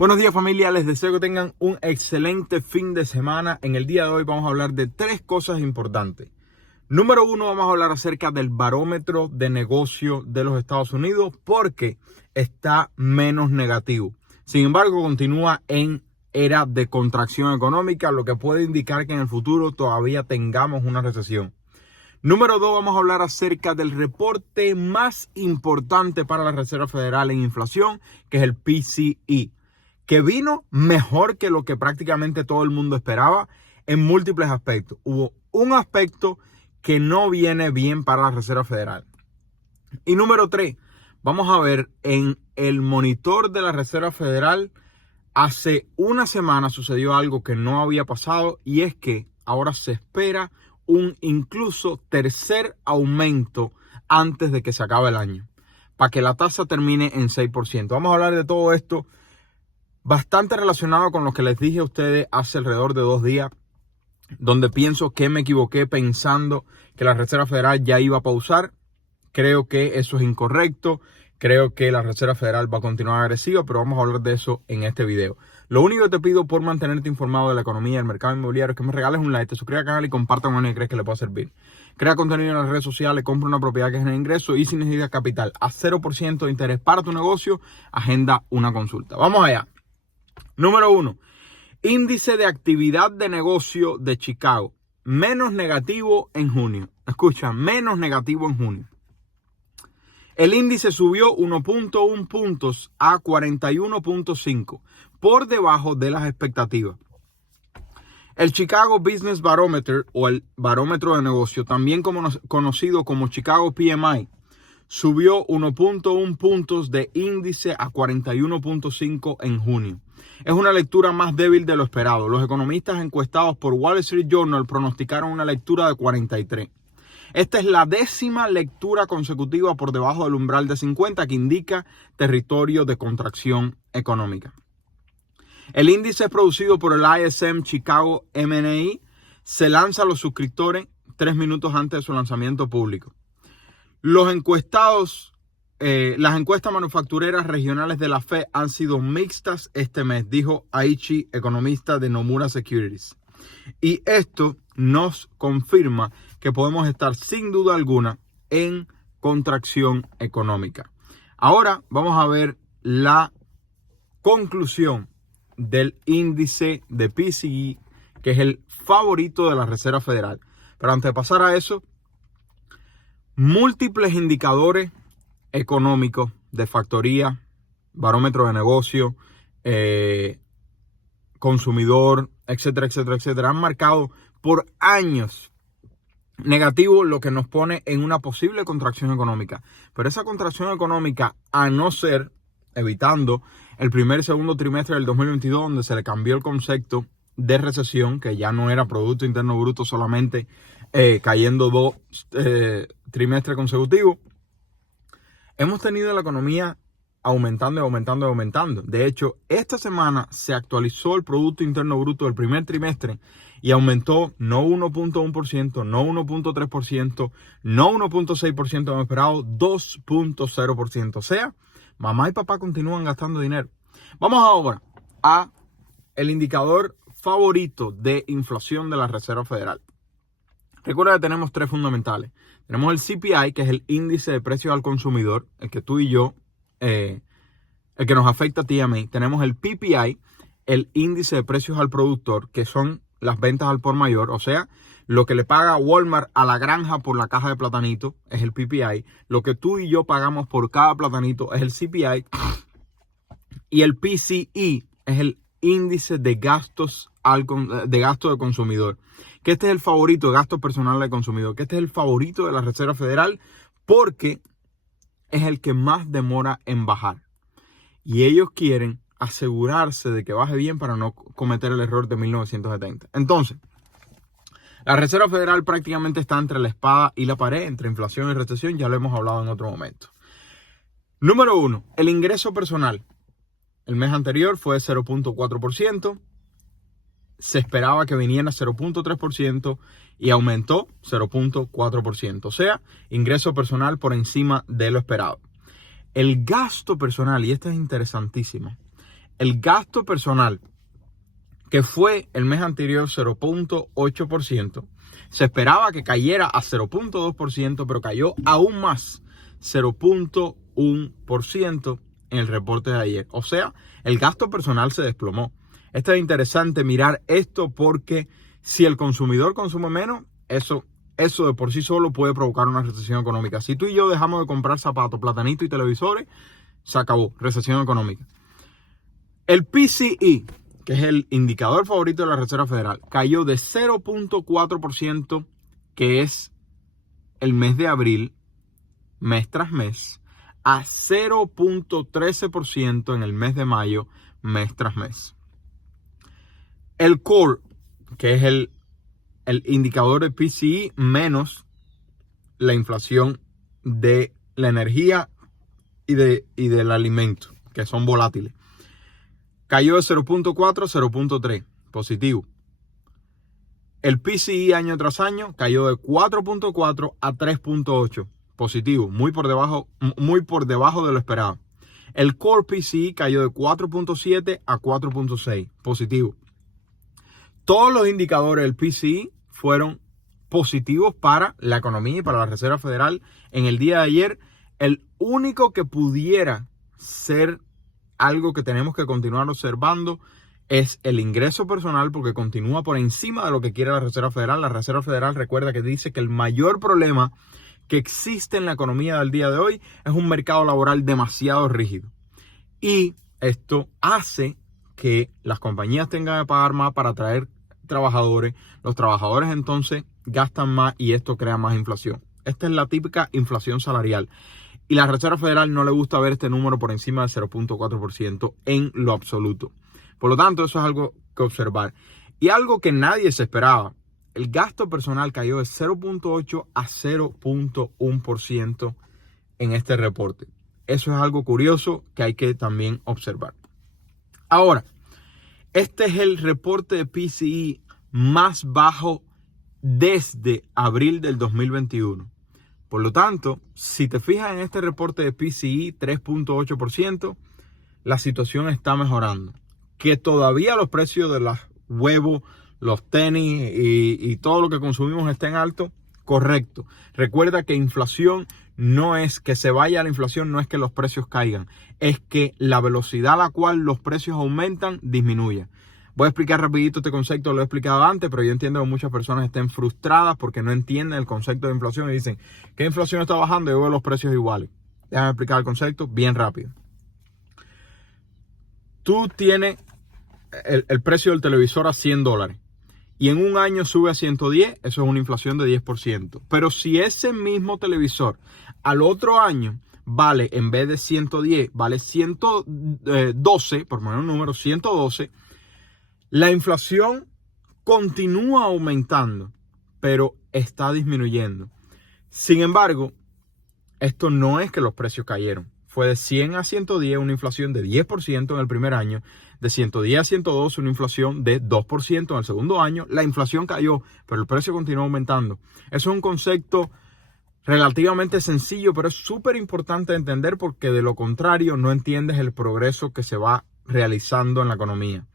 Buenos días, familia, les deseo que tengan un excelente fin de semana. En el día de hoy vamos a hablar de tres cosas importantes. Número uno, vamos a hablar acerca del barómetro de negocio de los Estados Unidos porque está menos negativo. Sin embargo, continúa en era de contracción económica, lo que puede indicar que en el futuro todavía tengamos una recesión. Número dos, vamos a hablar acerca del reporte más importante para la Reserva Federal en inflación, que es el PCE, que vino mejor que lo que prácticamente todo el mundo esperaba en múltiples aspectos. Hubo un aspecto que no viene bien para la Reserva Federal. Y número tres, vamos a ver en el monitor de la Reserva Federal, hace una semana sucedió algo que no había pasado y es que ahora se espera un incluso tercer aumento antes de que se acabe el año, para que la tasa termine en 6%. Vamos a hablar de todo esto bastante relacionado con lo que les dije a ustedes hace alrededor de 2 días, donde pienso que me equivoqué pensando que la Reserva Federal ya iba a pausar. Creo que eso es incorrecto. Creo que la Reserva Federal va a continuar agresiva, pero vamos a hablar de eso en este video. Lo único que te pido por mantenerte informado de la economía y el mercado inmobiliario es que me regales un like, te suscribas al canal y compartan con alguien que crees que le pueda servir. Crea contenido en las redes sociales, compra una propiedad que genere ingreso y sin necesidad de capital a 0% de interés para tu negocio, agenda una consulta. Vamos allá. Número uno, índice de actividad de negocio de Chicago, menos negativo en junio. Escucha, menos negativo en junio. El índice subió 1.1 puntos a 41.5, por debajo de las expectativas. El Chicago Business Barometer, o el barómetro de negocio, también conocido como Chicago PMI, subió 1.1 puntos de índice a 41.5 en junio. Es una lectura más débil de lo esperado. Los economistas encuestados por Wall Street Journal pronosticaron una lectura de 43. Esta es la 10ª lectura consecutiva por debajo del umbral de 50 que indica territorio de contracción económica. El índice es producido por el ISM Chicago M&A. Se lanza a los suscriptores 3 minutos antes de su lanzamiento público. Los encuestados, las encuestas manufactureras regionales de la Fed han sido mixtas este mes, dijo Aichi, economista de Nomura Securities. Y esto nos confirma que podemos estar sin duda alguna en contracción económica. Ahora vamos a ver la conclusión del índice de PCE, que es el favorito de la Reserva Federal. Pero antes de pasar a eso, múltiples indicadores económicos de factoría, barómetro de negocio, consumidor, etcétera, etcétera, etcétera, han marcado por años negativo, lo que nos pone en una posible contracción económica. Pero esa contracción económica, a no ser, evitando el primer y segundo trimestre del 2022, donde se le cambió el concepto de recesión, que ya no era Producto Interno Bruto solamente cayendo 2 trimestres consecutivos, hemos tenido la economía aumentando y aumentando y aumentando. De hecho, esta semana se actualizó el Producto Interno Bruto del primer trimestre y aumentó no 1.1%, no 1.3%, no 1.6% como esperado, 2.0%. O sea, mamá y papá continúan gastando dinero. Vamos ahora a el indicador favorito de inflación de la Reserva Federal. Recuerda que tenemos 3 fundamentales. Tenemos el CPI, que es el índice de precios al consumidor, el que tú y yo, el que nos afecta a ti y a mí. Tenemos el PPI, el índice de precios al productor, que son las ventas al por mayor, o sea, lo que le paga Walmart a la granja por la caja de platanito es el PPI. Lo que tú y yo pagamos por cada platanito es el CPI. Y el PCE es el índice de gastos de gasto de consumidor, que este es el favorito de gasto personal del consumidor, que este es el favorito de la Reserva Federal porque es el que más demora en bajar. Y ellos quieren asegurarse de que baje bien para no cometer el error de 1970. Entonces, la Reserva Federal prácticamente está entre la espada y la pared, entre inflación y recesión, ya lo hemos hablado en otro momento. Número 1, el ingreso personal. El mes anterior fue de 0.4%, se esperaba que viniera 0.3% y aumentó 0.4%. O sea, ingreso personal por encima de lo esperado. El gasto personal, y esto es interesantísimo, el gasto personal, que fue el mes anterior 0.8%, se esperaba que cayera a 0.2%, pero cayó aún más, 0.1% en el reporte de ayer. O sea, el gasto personal se desplomó. Esto es interesante mirar esto porque si el consumidor consume menos, eso de por sí solo puede provocar una recesión económica. Si tú y yo dejamos de comprar zapatos, platanitos y televisores, se acabó, recesión económica. El PCE, que es el indicador favorito de la Reserva Federal, cayó de 0.4%, que es el mes de abril, mes tras mes, a 0.13% en el mes de mayo, mes tras mes. El core, que es el indicador de PCE menos la inflación de la energía y del alimento, que son volátiles, cayó de 0.4 a 0.3, positivo. El PCE año tras año cayó de 4.4 a 3.8, positivo, muy por debajo de lo esperado. El Core PCE cayó de 4.7 a 4.6, positivo. Todos los indicadores del PCE fueron positivos para la economía y para la Reserva Federal en el día de ayer. El único que pudiera ser algo que tenemos que continuar observando es el ingreso personal, porque continúa por encima de lo que quiere la Reserva Federal. La Reserva Federal, recuerda que dice que el mayor problema que existe en la economía del día de hoy es un mercado laboral demasiado rígido. Y esto hace que las compañías tengan que pagar más para atraer trabajadores. Los trabajadores entonces gastan más y esto crea más inflación. Esta es la típica inflación salarial. Y la Reserva Federal no le gusta ver este número por encima del 0.4% en lo absoluto. Por lo tanto, eso es algo que observar. Y algo que nadie se esperaba. El gasto personal cayó de 0.8 a 0.1% en este reporte. Eso es algo curioso que hay que también observar. Ahora, este es el reporte de PCE más bajo desde abril del 2021. Por lo tanto, si te fijas en este reporte de PCE 3.8%, la situación está mejorando. Que todavía los precios de los huevos, los tenis y todo lo que consumimos estén altos, correcto. Recuerda que inflación no es que se vaya la inflación, no es que los precios caigan, es que la velocidad a la cual los precios aumentan disminuye. Voy a explicar rapidito este concepto, lo he explicado antes, pero yo entiendo que muchas personas estén frustradas porque no entienden el concepto de inflación y dicen, ¿qué inflación está bajando? Yo veo los precios iguales. Déjame explicar el concepto bien rápido. Tú tienes el precio del televisor a $100 y en un año sube a 110, eso es una inflación de 10%. Pero si ese mismo televisor al otro año vale, en vez de 110, vale 112, por poner un número, 112, la inflación continúa aumentando, pero está disminuyendo. Sin embargo, esto no es que los precios cayeron. Fue de 100 a 110 una inflación de 10% en el primer año. De 110 a 112 una inflación de 2% en el segundo año. La inflación cayó, pero el precio continuó aumentando. Eso es un concepto relativamente sencillo, pero es súper importante entender porque de lo contrario no entiendes el progreso que se va realizando en la economía.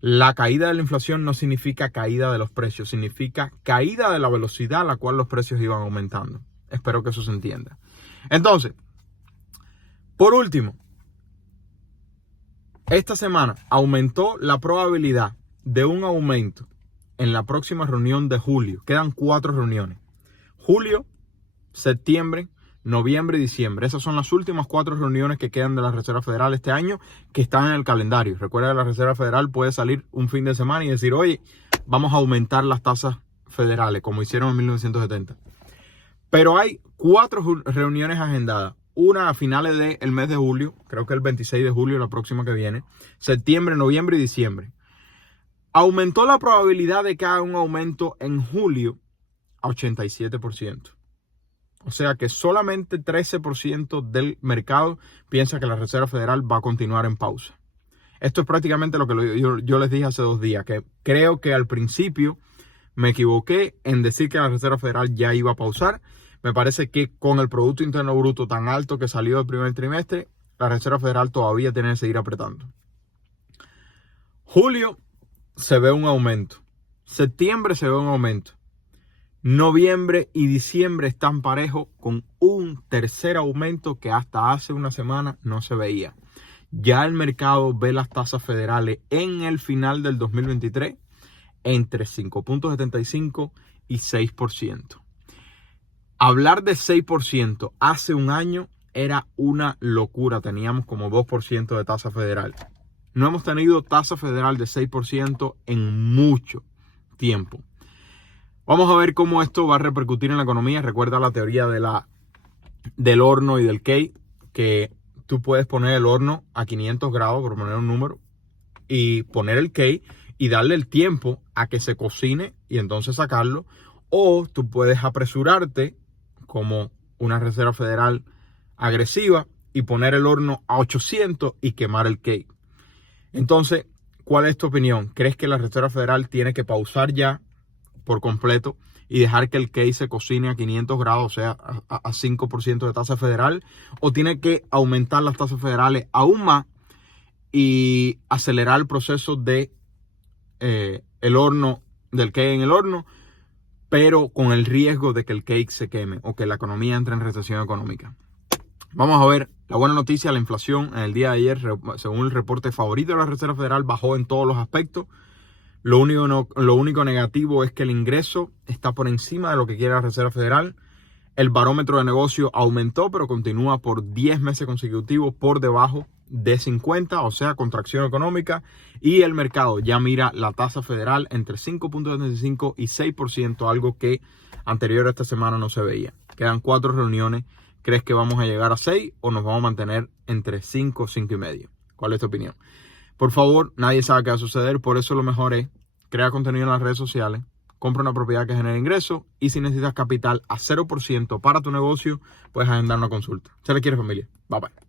La caída de la inflación no significa caída de los precios, significa caída de la velocidad a la cual los precios iban aumentando. Espero que eso se entienda. Entonces, por último, esta semana aumentó la probabilidad de un aumento en la próxima reunión de julio. Quedan 4 reuniones. Julio, septiembre, noviembre y diciembre. Esas son las últimas 4 reuniones que quedan de la Reserva Federal este año que están en el calendario. Recuerda que la Reserva Federal puede salir un fin de semana y decir, oye, vamos a aumentar las tasas federales, como hicieron en 1970. Pero hay 4 reuniones agendadas. Una a finales del mes de julio, creo que el 26 de julio, la próxima que viene. Septiembre, noviembre y diciembre. Aumentó la probabilidad de que haga un aumento en julio a 87%. O sea que solamente 13% del mercado piensa que la Reserva Federal va a continuar en pausa. Esto es prácticamente lo que yo les dije hace 2 días, que creo que al principio me equivoqué en decir que la Reserva Federal ya iba a pausar. Me parece que con el Producto Interno Bruto tan alto que salió del primer trimestre, la Reserva Federal todavía tiene que seguir apretando. Julio se ve un aumento. Septiembre se ve un aumento. Noviembre y diciembre están parejos con un tercer aumento que hasta hace una semana no se veía. Ya el mercado ve las tasas federales en el final del 2023 entre 5.75 y 6%. Hablar de 6% hace un año era una locura. Teníamos como 2% de tasa federal. No hemos tenido tasa federal de 6% en mucho tiempo. Vamos a ver cómo esto va a repercutir en la economía. Recuerda la teoría del horno y del cake, que tú puedes poner el horno a 500 grados, por poner un número, y poner el cake y darle el tiempo a que se cocine y entonces sacarlo. O tú puedes apresurarte como una Reserva Federal agresiva y poner el horno a 800 y quemar el cake. Entonces, ¿cuál es tu opinión? ¿Crees que la Reserva Federal tiene que pausar ya por completo y dejar que el cake se cocine a 500 grados, o sea, a 5% de tasa federal? ¿O tiene que aumentar las tasas federales aún más y acelerar el proceso de el horno, del cake en el horno, pero con el riesgo de que el cake se queme o que la economía entre en recesión económica? Vamos a ver la buena noticia. La inflación en el día de ayer, según el reporte favorito de la Reserva Federal, bajó en todos los aspectos. Lo único negativo es que el ingreso está por encima de lo que quiere la Reserva Federal. El barómetro de negocio aumentó, pero continúa por 10 meses consecutivos por debajo de 50, o sea, contracción económica. Y el mercado ya mira la tasa federal entre 5.75 y 6%, algo que anterior a esta semana no se veía. Quedan 4 reuniones. ¿Crees que vamos a llegar a 6 o nos vamos a mantener entre 5 y 5.5? ¿Cuál es tu opinión? Por favor, nadie sabe qué va a suceder, por eso lo mejor es crear contenido en las redes sociales, compra una propiedad que genere ingresos y si necesitas capital a 0% para tu negocio, puedes agendar una consulta. Se le quiere, familia. Bye bye.